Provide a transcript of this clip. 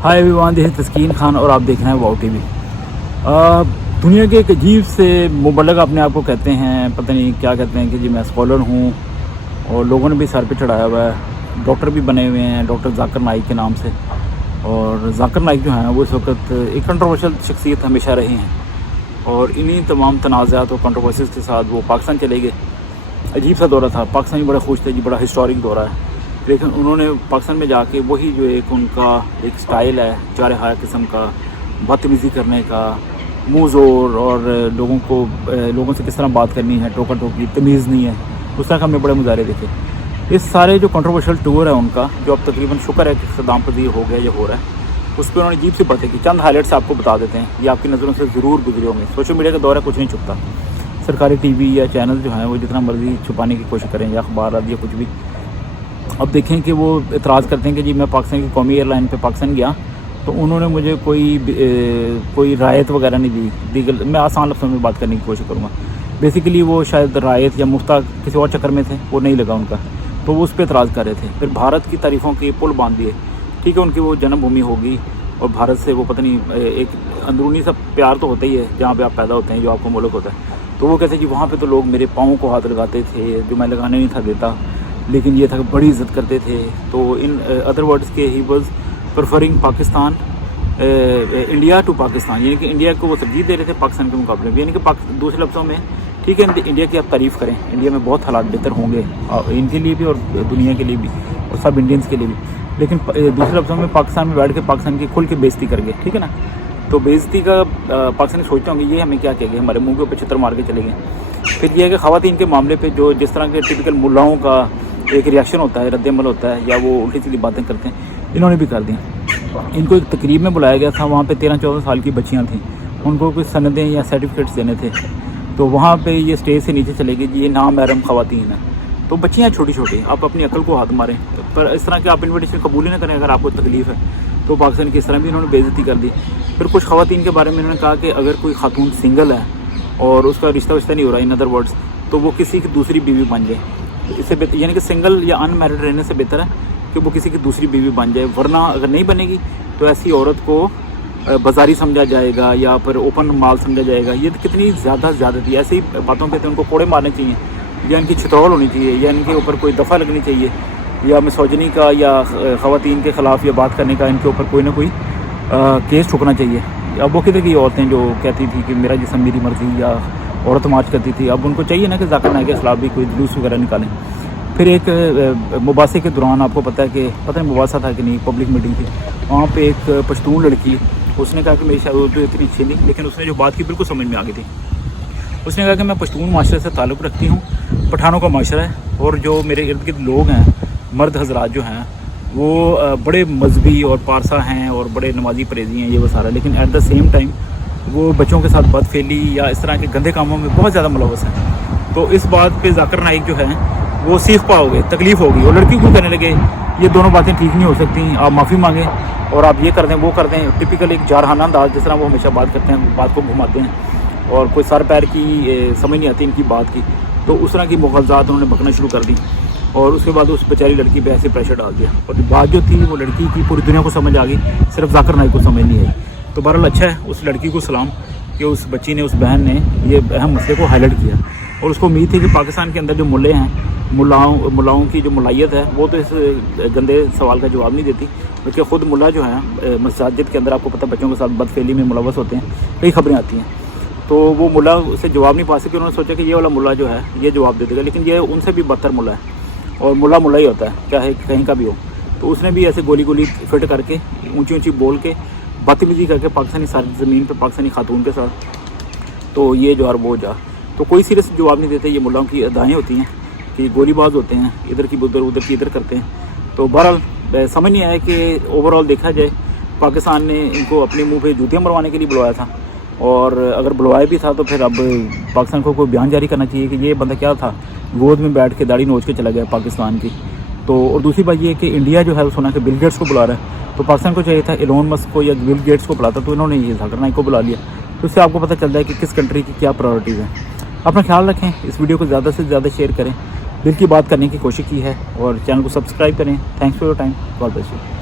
Hi everyone, this is तस्कीन खान और आप देख रहे हैं वाओ टीवी। दुनिया के एक अजीब से मुबल्लग अपने आप को कहते हैं, पता नहीं क्या कहते हैं कि जी मैं स्कॉलर हूँ, और लोगों ने भी सर पे चढ़ाया हुआ है। डॉक्टर भी बने हुए हैं, डॉक्टर जाकिर नाइक के नाम से। और जाकिर नाइक जो हैं वो इस वक्त एक कंट्रोवर्शियल शख्सियत हमेशा रही हैं, और इन्हीं तमाम तनाज़ात और कंट्रोवर्सीज़ के साथ वो पाकिस्तान चले गए। अजीब सा दौरा था, पाकिस्तान भी बड़ा खुश थे जी, बड़ा हिस्टोरिक दौरा है। लेकिन उन्होंने पाकिस्तान में जाके वही जो एक उनका एक स्टाइल है चारे हाया किस्म का, बदतमीज़ी करने का, मुँह ज़ोर, और लोगों से किस तरह बात करनी है, टोका टोकी, तमीज़ नहीं है, उस तरह का हमें बड़े मुजाहरे देखे। इस सारे जो कंट्रोवर्शियल टूर है उनका, जो अब तकरीबन शुक्र है कि सद्दाम पजीर हो गया या हो रहा है, उस पर उन्होंने अजीब सी बातें की। चंद हाईलाइट्स आपको बता देते हैं, ये आपकी नज़रों से ज़रूर गुजरे होंगे। सोशल मीडिया का दौर है, कुछ नहीं छुपता। सरकारी टीवी या चैनल जो हैं वो जितना मर्ज़ी छुपाने की कोशिश करें, या अखबार या कुछ भी, अब देखें कि वो एतराज़ करते हैं कि जी मैं पाकिस्तान की कौमी एयरलाइन पे पाकिस्तान गया तो उन्होंने मुझे कोई रायत वगैरह नहीं दी। मैं आसान लफ्ज़ों में बात करने की कोशिश करूँगा। बेसिकली वो शायद रायत या मुफ्ता किसी और चक्कर में थे, वो नहीं लगा उनका, तो वो उस पर एतराज़ कर रहे थे। फिर भारत की तारीफ़ों के पुल बांध दिए। ठीक है, उनकी वो जन्मभूमि होगी और भारत से वो पता नहीं एक अंदरूनी सा प्यार तो होता ही है जहाँ पर आप पैदा होते हैं, जो आपको मुल्क होता है। तो वो कहते हैं कि वहाँ पर तो लोग मेरे पाँव को हाथ लगाते थे जो मैं लगाने नहीं था देता, लेकिन ये था कि बड़ी इज़्ज़त करते थे। तो इन अदर वर्ड्स के he was preferring Pakistan India to Pakistan, यानी कि इंडिया को वो तरजीह दे रहे थे पाकिस्तान के मुकाबले में। यानी कि दूसरे लफ्ज़ों में, ठीक है, इंडिया की आप तारीफ़ करें, इंडिया में बहुत हालात बेहतर होंगे इनके लिए भी और दुनिया के लिए भी और सब इंडियंस के लिए भी, लेकिन दूसरे लफ्ज़ों में पाकिस्तान में बैठ के पाकिस्तान की खुल के बेइज़्ज़ती करेंगे। ठीक है ना, तो बेइज़्ज़ती का पाकिस्तानी सोचते होंगे ये हमें क्या कहेंगे, हमारे मुँह के ऊपर छितर मार के चले गए। फिर यह है कि ख़वातीन के मामले पर जो जिस तरह के टिपिकल मुल्लाओं का एक रिएक्शन होता है, रद्द-ए-अमल होता है, या वो उल्टी सीधी बातें करते हैं, इन्होंने भी कर दी। इनको एक तकरीब में बुलाया गया था, वहाँ पे 13-14 साल की बच्चियाँ थीं, उनको कुछ सनदें या सर्टिफिकेट्स देने थे। तो वहाँ पे ये स्टेज से नीचे चले गए जी, ये नामहरम ख़वातीन हैं। तो बच्चियाँ छोटी छोटी, आप अपनी अकल को हाथ मारें, पर इस तरह के आप इन्विटेशन कबूल ही ना करें अगर आपको तकलीफ़ है। तो पाकिस्तान की इस तरह भी इन्होंने बेइज्जती कर दी। फिर कुछ ख़वातीन के बारे में इन्होंने कहा कि अगर कोई खातून सिंगल है और उसका रिश्ता विश्ता नहीं हो रहा, इन अदर वर्ड्स, तो वो किसी की दूसरी बीवी बन जाए। इससे बेहतर, यानी कि सिंगल या अनमैरिड रहने से बेहतर है कि वो किसी की दूसरी बीवी बन जाए, वरना अगर नहीं बनेगी तो ऐसी औरत को बाजारी समझा जाएगा या फिर ओपन माल समझा जाएगा। ये कितनी ज़्यादती, ऐसी बातों पे तो उनको कोड़े मारने चाहिए, या इनकी छितौल होनी चाहिए, या इनके ऊपर कोई दफ़ा लगनी चाहिए, या मिसोजनी का या ख़वातीन के ख़िलाफ़ या बात करने का इनके ऊपर कोई ना कोई केस ठुकना चाहिए। अब वो कितने की औरतें जो कहती थी कि मेरा जिस्म मेरी मर्ज़ी, या औरत मार्च करती थी, अब उनको चाहिए ना कि जाकिर नाइक के खिलाफ भी कोई जुलूस वगैरह निकालें। फिर एक मुबासे के दौरान आपको पता है कि पता नहीं मुबासा था कि नहीं, पब्लिक मीटिंग थी, वहाँ पे एक पश्तून लड़की, उसने कहा कि मेरी शायद उर्दू इतनी अच्छी नहीं, लेकिन उसने जो बात की बिल्कुल समझ में आ गई थी। उसने कहा कि मैं पश्तून माशरे से ताल्लुक़ रखती हूँ, पठानों का माशरा है, और जो मेरे इर्द गिर्द लोग हैं, मर्द हजरात जो हैं, वो बड़े मजहबी और पारसा हैं और बड़े नमाजी परहेज़ी हैं, ये वो सारा, लेकिन एट द सेम टाइम वो बच्चों के साथ बदफेली या इस तरह के गंदे कामों में बहुत ज़्यादा मुलव्वस हैं। तो इस बात पे जाकिर नाइक जो है वो सीख पाओगे, तकलीफ़ होगी, और लड़की को कहने लगे ये दोनों बातें ठीक नहीं हो सकती, आप माफ़ी मांगें और आप ये कर दें वो कर दें। टिपिकल एक जारहाना अंदाज, जिस तरह वो हमेशा बात करते हैं, बात को घुमाते हैं और कोई सर पैर की समझ नहीं आती इनकी बात की। तो उस तरह की मुग़ज़ात उन्होंने बकना शुरू कर दी, और उसके बाद उस बेचारी लड़की पे ऐसे प्रेशर डाल दिया, और बात जो थी वो लड़की की पूरी दुनिया को समझ आ गई, सिर्फ जाकिर नाइक को समझ नहीं आई। तो बहरहाल अच्छा है, उस लड़की को सलाम कि उस बच्ची ने, उस बहन ने ये अहम मसले को हाईलाइट किया, और उसको उम्मीद थी कि पाकिस्तान के अंदर जो मुल्ले हैं, मुल्लाओं की जो मुलायत है, वो तो इस गंदे सवाल का जवाब नहीं देती, बल्कि ख़ुद मुल्ला जो है मस्जिद के अंदर, आपको पता है, बच्चों के साथ बदफेली में मुलव्वस होते हैं, कई खबरें आती हैं। तो वो मुल्ला उससे जवाब नहीं पा सके, उन्होंने सोचा कि ये वाला मुल्ला जो है ये जवाब दे देगा, लेकिन ये उनसे भी बदतर मुल्ला है, और मुल्ला ही होता है, चाहे कहीं का भी हो। तो उसने भी ऐसे गोली फिट करके, ऊँची बोल के, बदतमीज़ी करके पाकिस्तानी सारी ज़मीन पे पाकिस्तानी खातून के साथ, तो ये जो वो जा, तो कोई सीरियस जवाब नहीं देते। ये मुल्लाओं की अदाएँ होती हैं कि गोलीबाज होते हैं, इधर की उधर की इधर करते हैं। तो बहरहाल समझ नहीं आया कि ओवरऑल देखा जाए, पाकिस्तान ने इनको अपने मुँह पे जूतियाँ मरवाने के लिए बुलवाया था, और अगर बुलवाया भी था तो फिर अब पाकिस्तान को कोई बयान जारी करना चाहिए कि ये बंदा क्या था, गोद में बैठ के दाढ़ी नोच के चला गया पाकिस्तान की। तो और दूसरी बात ये है कि इंडिया जो है वो सुना कि बिल गेट्स को बुला रहा है, तो पाकिस्तान को चाहिए था एलोन मस्क को या बिल गेट्स को बुलाता, तो इन्होंने ये जाकिर नाइक को बुला लिया। तो इससे आपको पता चलता है कि किस कंट्री की क्या प्रायोरिटीज़ हैं। अपना ख्याल रखें, इस वीडियो को ज़्यादा से ज़्यादा शेयर करें, दिल की बात करने की कोशिश की है, और चैनल को सब्सक्राइब करें। Thanks for your time, God bless you.